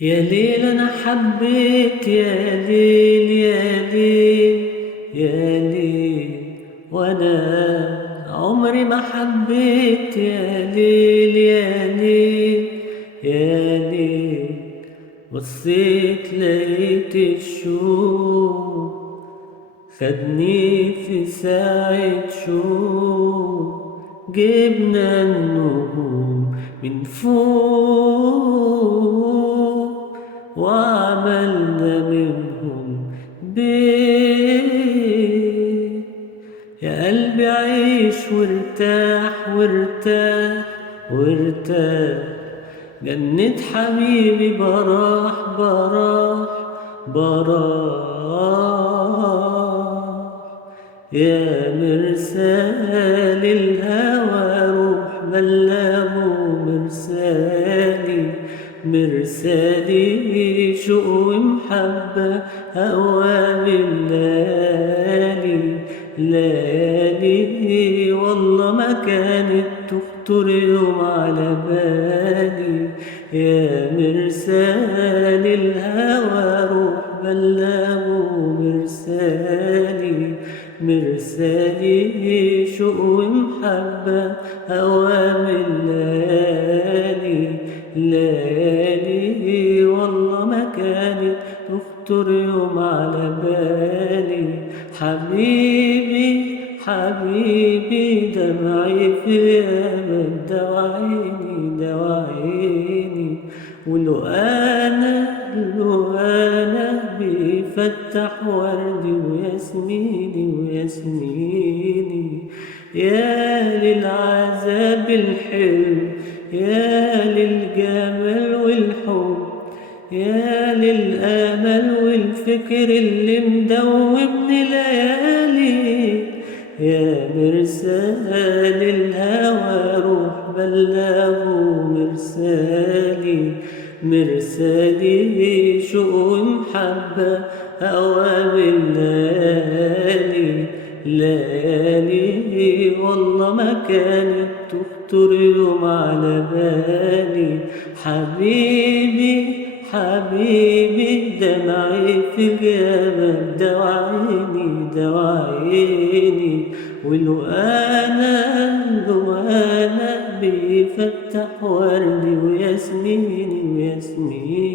يا ليل أنا حبيت، يا ليل يا ليل يا ليل، وأنا عمري ما حبيت. يا ليل يا ليل يا ليل، بصيت لقيت الشوق خدني في ساعة شوق، جبنا النجوم من فوق وعملنا منهم بيت. يا قلبي عيش وارتاح وارتاح وارتاح، جنة حبيبي براح براح براح. يا مرسال الهوى روح بلغه مرسالي، مرسالي شوق ومحبة هوا بالليالي ليالي، والله ما كانت تخطر يوم على بالي. يا مرسال الهوى روح بلغه مرسالي، مرسالي شوق ومحبة هوا من ليالي ليالي، والله ما كانت تخطر يوم على بالي. حبيبي حبيبي دمعي في يمن دواعيني دواعيني، ولو أنا بيفتح وردي وياسميني وياسميني. يا للعذاب الحلو، يا للجمال والحب، يا للآمل والفكر اللي مدوبني ليالي. يا مرسال الهوى روح بلغه مرسالي، مرسالي شوق ومحبة هوا بالليالي ليالي، والله ما كانت تخطر يوم على بالي. حبيبي حبيبي دمعي في غيابك دواعيني دواعيني، ولو أنا بيفتح وردي وياسميني وياسميني.